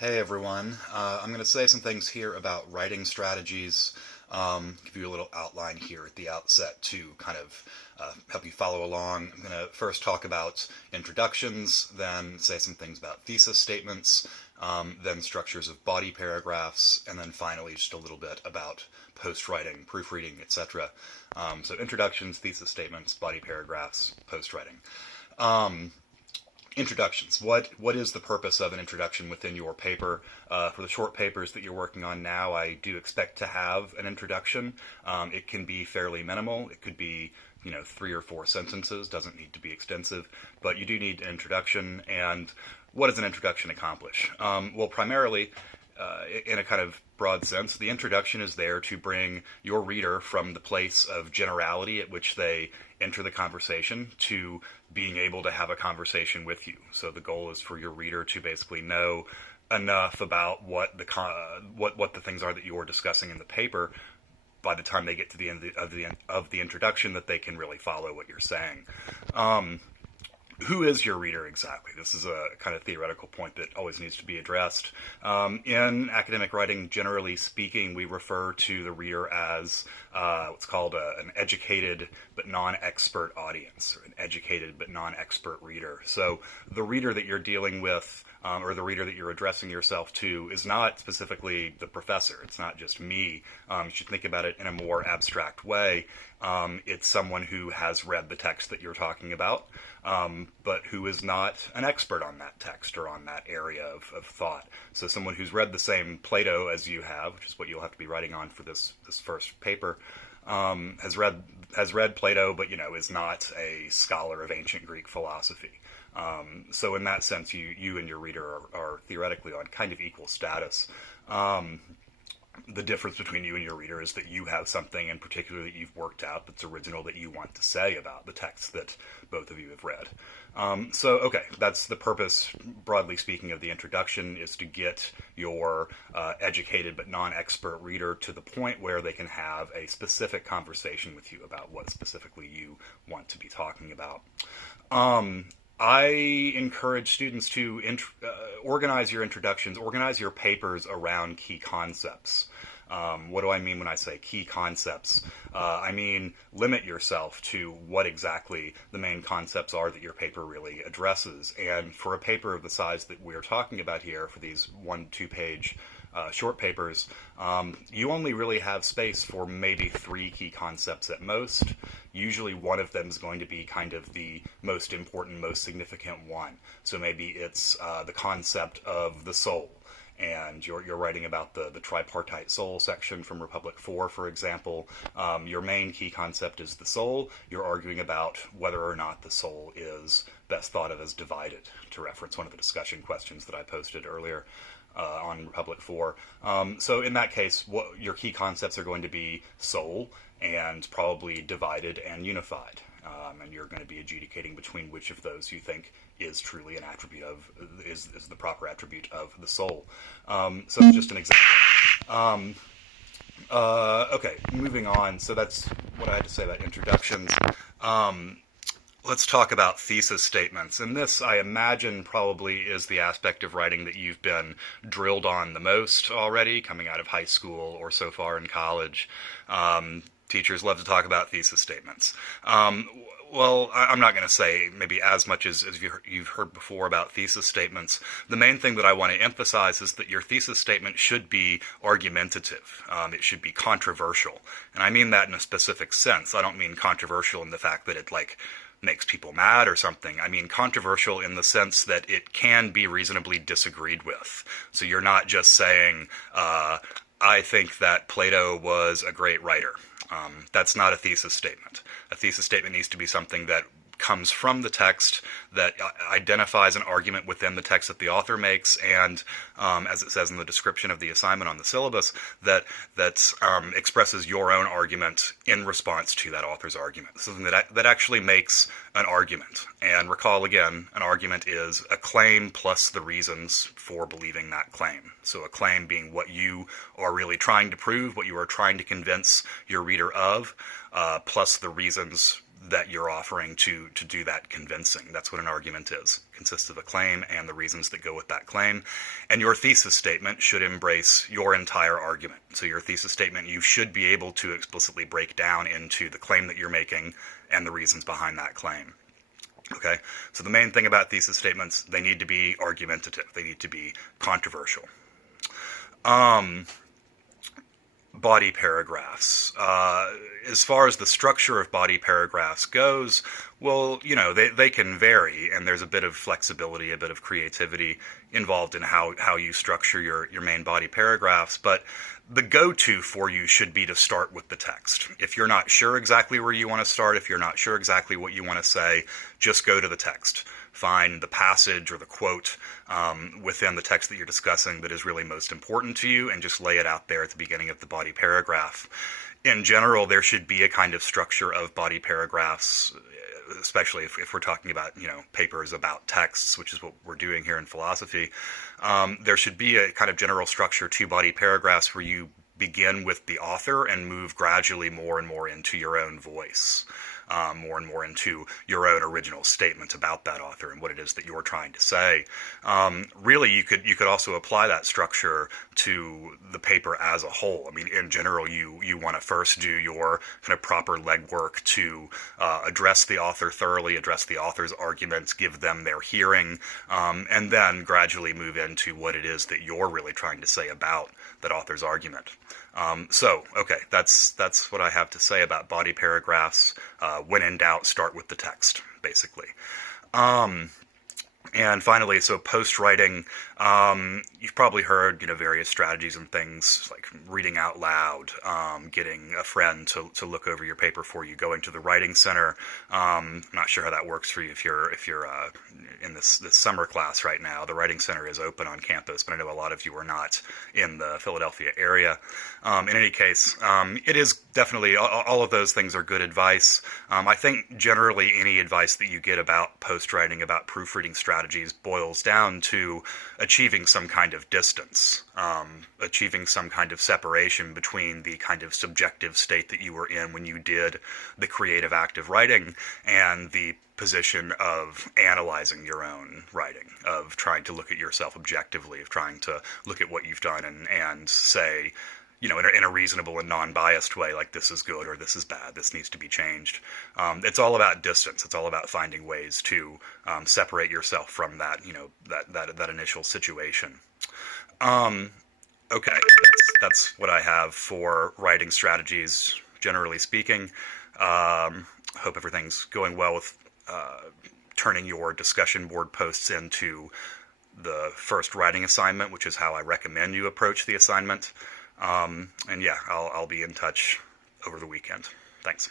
Hey everyone, I'm going to say some things here about writing strategies, give you a little outline here at the outset to kind of help you follow along. I'm going to first talk about introductions, then say some things about thesis statements, then structures of body paragraphs, and then finally just a little bit about post-writing, proofreading, etc. So introductions, thesis statements, body paragraphs, post-writing. Introductions. What is the purpose of an introduction within your paper? For the short papers that you're working on now, I do expect to have an introduction. It can be fairly minimal. It could be 3 or 4 sentences. Doesn't need to be extensive, but you do need an introduction. And what does an introduction accomplish? Well, primarily, in a kind of broad sense, the introduction is there to bring your reader from the place of generality at which they enter the conversation to being able to have a conversation with you. So the goal is for your reader to basically know enough about what the things are that you are discussing in the paper by the time they get to the end of the introduction that they can really follow what you're saying. Who is your reader exactly? This is a kind of theoretical point that always needs to be addressed. In academic writing, generally speaking, we refer to the reader as what's called an educated but non-expert audience, or an educated but non-expert reader. So the reader that you're dealing with, or the reader that you're addressing yourself to, is not specifically the professor. It's not just me. You should think about it in a more abstract way. It's someone who has read the text that you're talking about, but who is not an expert on that text or on that area of thought. So someone who's read the same Plato as you have, which is what you'll have to be writing on for this first paper, has read Plato, but is not a scholar of ancient Greek philosophy. So in that sense, you and your reader are theoretically on kind of equal status. The difference between you and your reader is that you have something in particular that you've worked out that's original that you want to say about the text that both of you have read. Okay, that's the purpose, broadly speaking, of the introduction, is to get your educated but non-expert reader to the point where they can have a specific conversation with you about what specifically you want to be talking about. I encourage students to organize your introductions, organize your papers around key concepts. What do I mean when I say key concepts? I mean, limit yourself to what exactly the main concepts are that your paper really addresses. And for a paper of the size that we're talking about here, for these 1-2 page short papers, you only really have space for maybe 3 key concepts at most. Usually one of them is going to be kind of the most important, most significant one. So maybe it's the concept of the soul. And you're writing about the tripartite soul section from Republic 4, for example. Your main key concept is the soul. You're arguing about whether or not the soul is best thought of as divided, to reference one of the discussion questions that I posted earlier on Republic 4. So in that case, your key concepts are going to be soul and probably divided and unified. And you're going to be adjudicating between which of those you think is truly an attribute of, is the proper attribute of the soul. So it's just an example. Okay, moving on. So that's what I had to say about introductions. Let's talk about thesis statements. And this, I imagine, probably is the aspect of writing that you've been drilled on the most already, coming out of high school or so far in college. Teachers love to talk about thesis statements. Well, I'm not going to say maybe as much as you've heard before about thesis statements. The main thing that I want to emphasize is that your thesis statement should be argumentative. It should be controversial. And I mean that in a specific sense. I don't mean controversial in the fact that it, makes people mad or something. I mean controversial in the sense that it can be reasonably disagreed with. So you're not just saying, I think that Plato was a great writer. That's not a thesis statement. A thesis statement needs to be something that comes from the text, that identifies an argument within the text that the author makes, and as it says in the description of the assignment on the syllabus, that expresses your own argument in response to that author's argument. Something that actually makes an argument. And recall again, an argument is a claim plus the reasons for believing that claim. So a claim being what you are really trying to prove, what you are trying to convince your reader of, plus the reasons that you're offering to do that convincing. That's what an argument is. It consists of a claim and the reasons that go with that claim. And your thesis statement should embrace your entire argument. So your thesis statement, you should be able to explicitly break down into the claim that you're making and the reasons behind that claim. Okay, so the main thing about thesis statements, they need to be argumentative. They need to be controversial. Body paragraphs. As far as the structure of body paragraphs goes, well, you know, they can vary, and there's a bit of flexibility, a bit of creativity involved in how you structure your main body paragraphs, but the go-to for you should be to start with the text. If you're not sure exactly where you want to start, if you're not sure exactly what you want to say, just go to the text. Find the passage or the quote within the text that you're discussing that is really most important to you, and just lay it out there at the beginning of the body paragraph. In general, there should be a kind of structure of body paragraphs, especially if we're talking about, you know, papers about texts, which is what we're doing here in philosophy. There should be a kind of general structure to body paragraphs where you begin with the author and move gradually more and more into your own voice, more and more into your own original statement about that author and what it is that you're trying to say. Really, you could also apply that structure to the paper as a whole. I mean, in general, you want to first do your kind of proper legwork to address the author thoroughly, address the author's arguments, give them their hearing, and then gradually move into what it is that you're really trying to say about that author's argument. Okay, that's what I have to say about body paragraphs. When in doubt, start with the text, basically. And finally, so post-writing, you've probably heard, you know, various strategies and things like reading out loud, getting a friend to look over your paper for you, going to the writing center. I'm not sure how that works for you if you're in this summer class right now. The writing center is open on campus, but I know a lot of you are not in the Philadelphia area. In any case, it is definitely, all of those things are good advice. I think generally any advice that you get about post-writing, about proofreading strategies, boils down to achieving some kind of distance, achieving some kind of separation between the kind of subjective state that you were in when you did the creative act of writing and the position of analyzing your own writing, of trying to look at yourself objectively, of trying to look at what you've done and say, you know, in a reasonable and non-biased way, like this is good or this is bad, this needs to be changed. It's all about distance. It's all about finding ways to separate yourself from that, you know, that initial situation. Okay, that's what I have for writing strategies, generally speaking. Hope everything's going well with turning your discussion board posts into the first writing assignment, which is how I recommend you approach the assignment. And yeah, I'll be in touch over the weekend. Thanks.